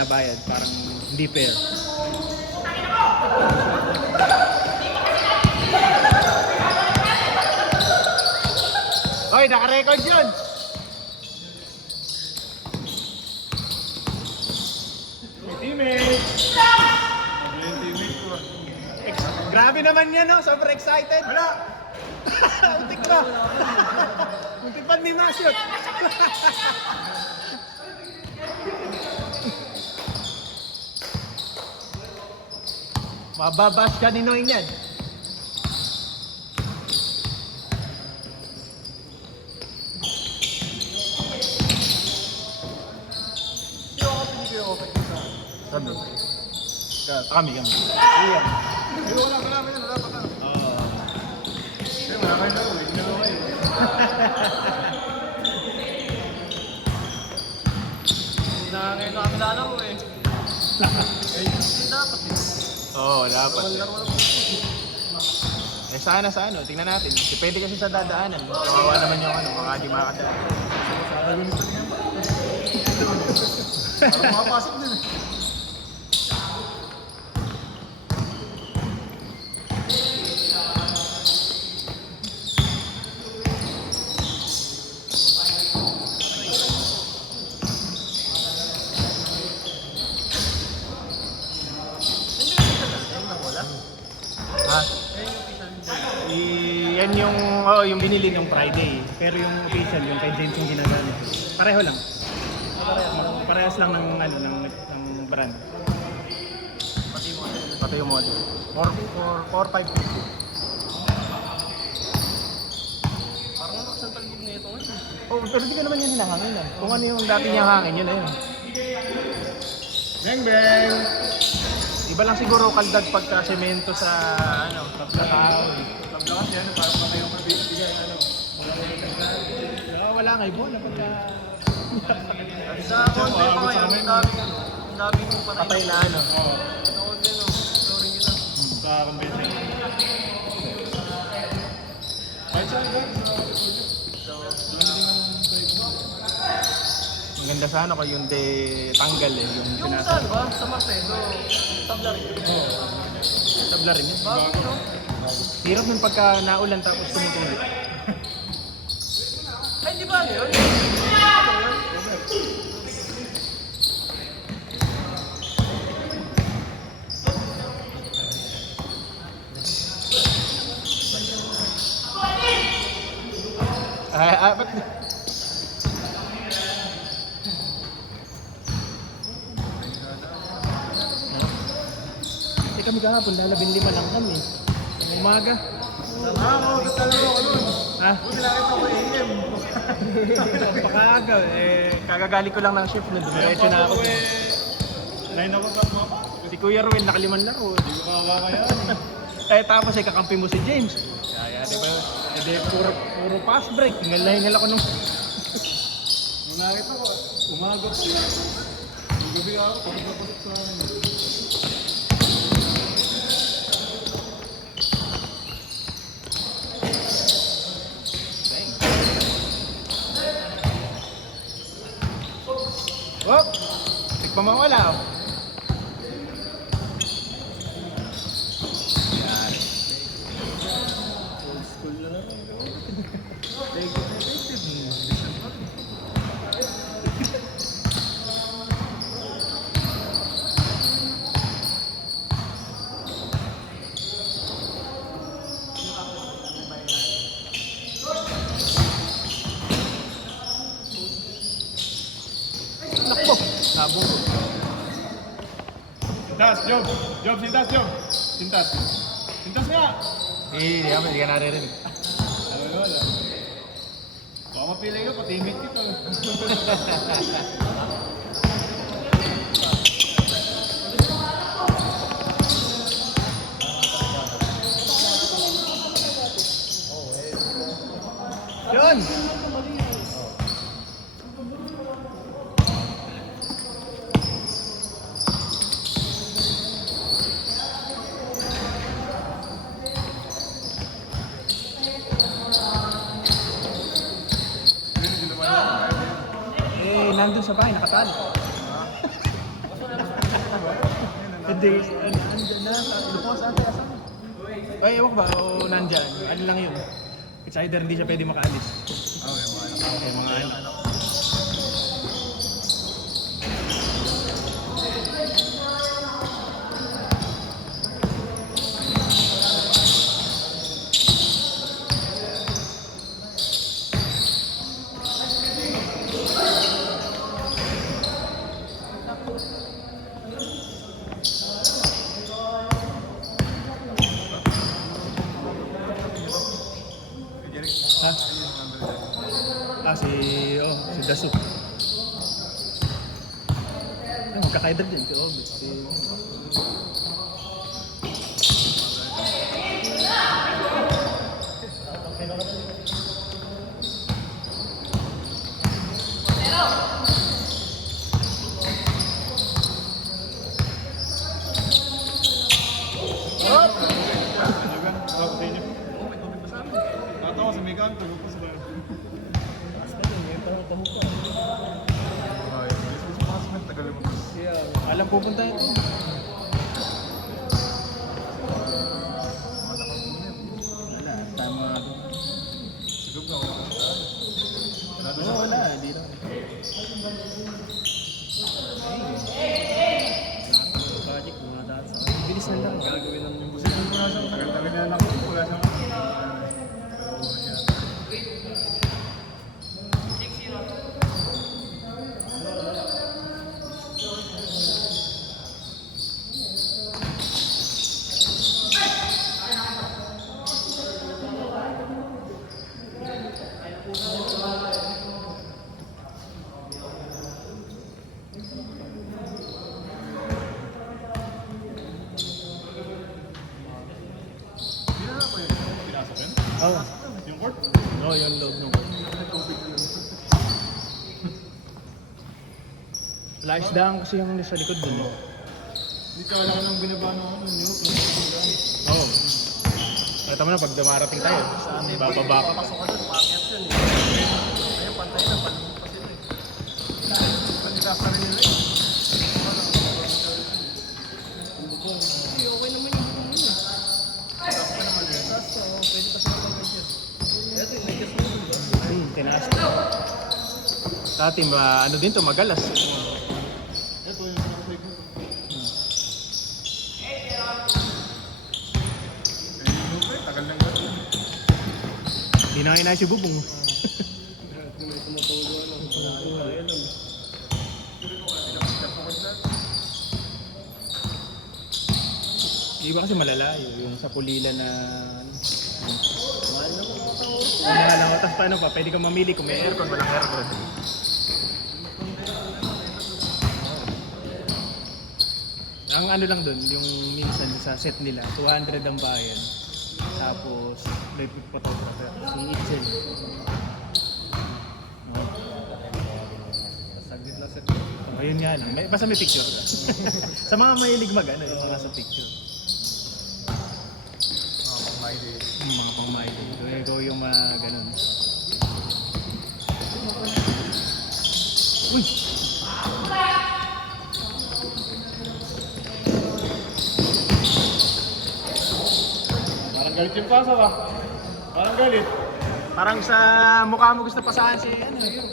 binabayad. Parang hindi fair. Hoy, naka-record yun! Grabe naman yan, no? Super excited. Wala. Untik pa. Untik pa ni Masyot. Mababas ka ni Noy niyan. Sabi. Kami. Iya. Wala pa namin yan, wala pa namin. Oo. Wala kayo na, wala kayo. Nakakita kami lalo eh. Dapat eh. Oo, dapat. Eh sana sa ano, tingnan natin. Depende kasi sa dadaanan. Kawawa naman yung ano, baka di makakadaan. Parang makapasok din eh. Ha? Yan yung binili ng Friday. Pero yung official, yung kay James yung ginagamit. Pareho lang. Parehas lang ng ano ng brand. Pati yung model. 4550. Parang nakasang talbog na ito ngayon. Oh, pero di ka naman yan hinahangin ah. Kung ano yung dati niyang hangin, yun na yun. Bang bang! Iba lang siguro kaldad pagka semento sa ano, pagkakahoy. Tablakas yan, parang pa kayong mabibigay ano. Wala nga ibon pagka Sa konti pa ngayon, ang daming patay na ano. Oo. Sa konti no, sorry nyo na. Sa convention. Ay, siya guys. Maganda sana ko yung tanggal eh. Yung saan ba? Sa Marcedo, tabla rin. Tabla rin yun. Bago no? Hirap nun pagka naulan tapos tumutuloy. Ay, di ba ano yun? Ba't? Kami kahapon, 15 lang kami. Umaga. Magot talaga ako nun. Ha? Buti nakita ko AM. Pakaaga eh. Kagagaling ko lang ng shift nun. Dumiretso na ako. Line ako ba mo? Si Kuya Ruel nakaliman laro. Hindi ko makakayaan. Eh tapos ay kakampi mo si James. Kaya di ba? Hindi puro pass break. Hingal ako nung... Nung nakita ko, umagot siya. Yung gabi ako, pagkakapasok sa akin. Oh! Nagpamawala oh. Yan. Old school na lang. Nakpo! Sabong. Sintas, Job! Job, sintas, Job! Sintas. Sintas nga! Eh, hindi ka naririnig. Wala. Baka mapili ka, patimit kita. Yun! Nandun sa bahay, nakatali. Hindi, andyan na. Ilocos ate, asan? Ay, ewan ko ba? O nandyan. Ano lang yun? It's either hindi siya pwede makaalis. Okay, mga anak. Ha? Si Dasu. Ay, magkakaedad din si Obit. Natawa sa may kanto, ko sa bayan. Ay, mas tagal mo. Alam pupunta ito. Wala, tama nga doon. Siguro na wala. Oo, wala, hindi na. Project, mga data. Bilis na lang. Gagawin ng yung Siguro wala siyang tagal-tagal na lang. Wala siyang... Pinasok yun? Oo. Yung court? Oo, yung loob ng Lies down kasi yung sa likod dun. Hindi ka alam nang binabano ako ng New York. Oo. Kita mo na pag dumarating tayo. Bababa ka pa. Pasok ka doon, market yun eh. Ayun, pantay na, palibot pa sila eh. Pagkakasa rin nila eh. Hindi, okay naman yung buko mo eh. Basta, pwede pa sila mag-adjust. Eto, in-adjust mo yun ba? Ay, tinaas ko. Dati ano din to, magalas. Ito yung sinasay ko. Yung Lupe, tagal lang gano'n. Hindi na inayos si Bubong. May tumutulong lang. Kaya lang. Di ba kasi malalayo yung sa Pulila na... Mahal naman ito sa Mahal lang. Tapos paano pa, pwede kang mamili kung may aircon, walang aircon. Ang ano lang dun, yung minsan sa set nila, 200 ang bayan. Tapos, may photographer, si Itzel. Saglit na set. Ayun nga lang, basta may picture. Sa mga mahilig ano, yung mga sa picture. Pang my day. Yung mga pang mahilig. Ikaw yung mga ganun. Uy! Parang galit yung pasa ba? Parang galit. Parang sa mukha mo gusto pasahan si ano yun.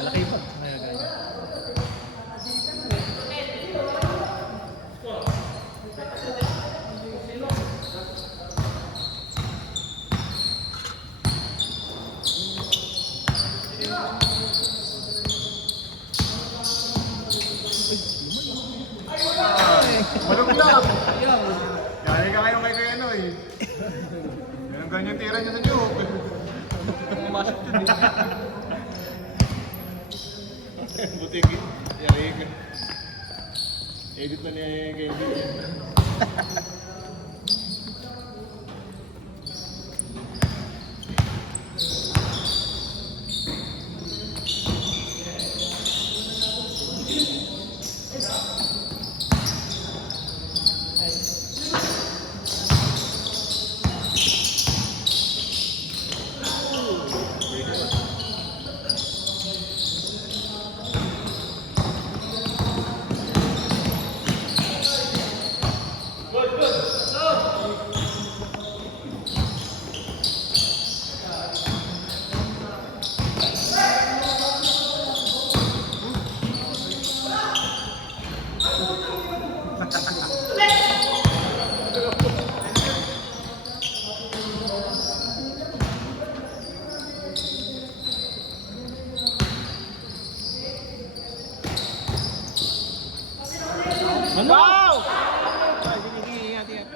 Malaki pa. Maluglag! Gani ka ngayon kay Kuya Noy. Yan ang ganyan tira niya sa New York. Pumasok yun eh. Butik eh. Yari ka. Edit na niya kay Hindi. Ano? Wow! Sige, sige, ingat, ingat.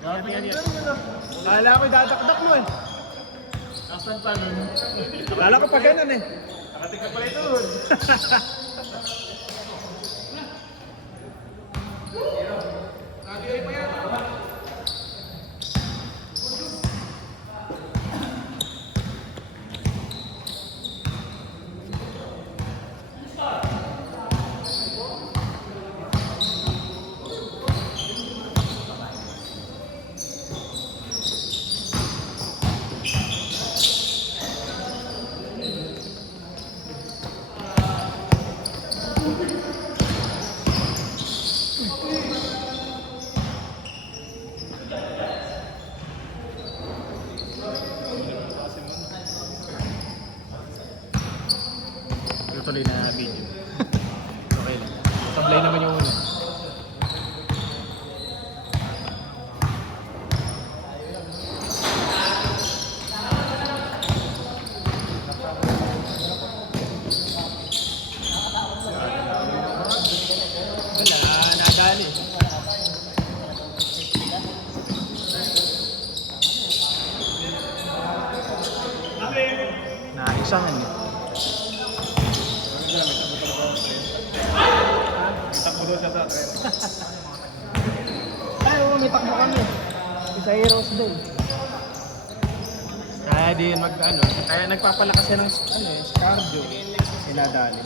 Ingat, ingat. Kala ko dadakdak mo eh. Nasaan pa nun? Kala ko pa ganun eh. Nakatingka pala ito. Tuloy na video. Okay lang. Sablay naman yung una. Wala, nadali. Naisahan eh. Takbo daw siya sa akin. Ay, oo, may takbo kami. Sa Heroes doon. Kaya din mag-ano, kaya nagpapalakas yan ng ano eh, cardio. Sinadali.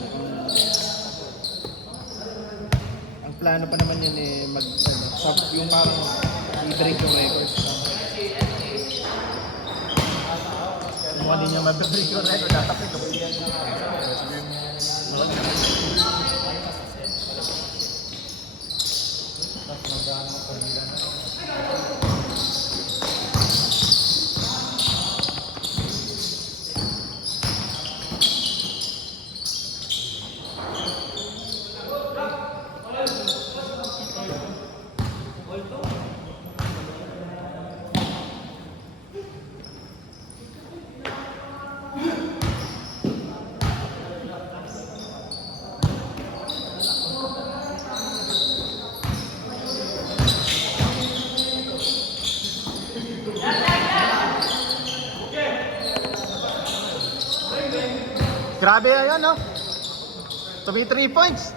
Ang plano pa naman yan eh, yung parang i-break yung record. Kung hindi niya mag-break yung record, tatapit ko. Grabe yan, no? To be 3 points.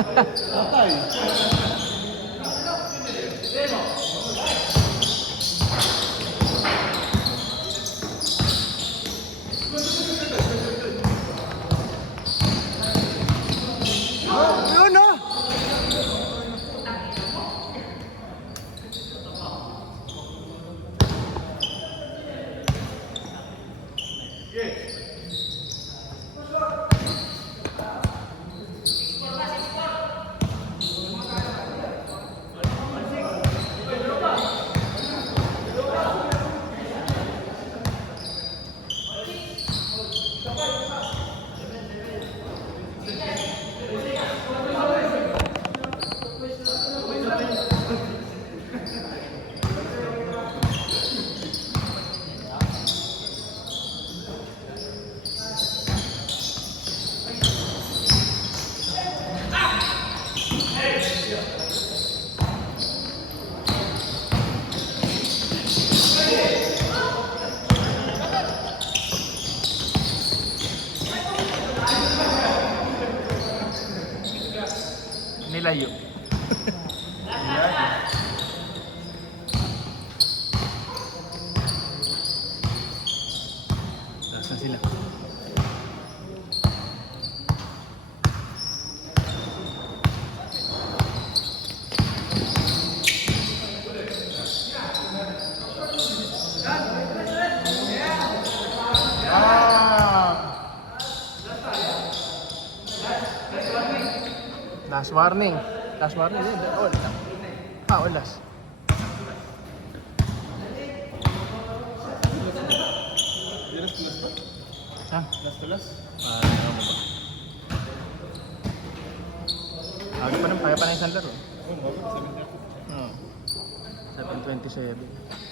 Atay. Yun, no? Nilayo. Last warning. Last warning. All. All last. Last to last pa? Ha? Last to last? Parang ano ba? Aga pa ng isang laro. Oo, bakit? 7:30. Oo. 7:27.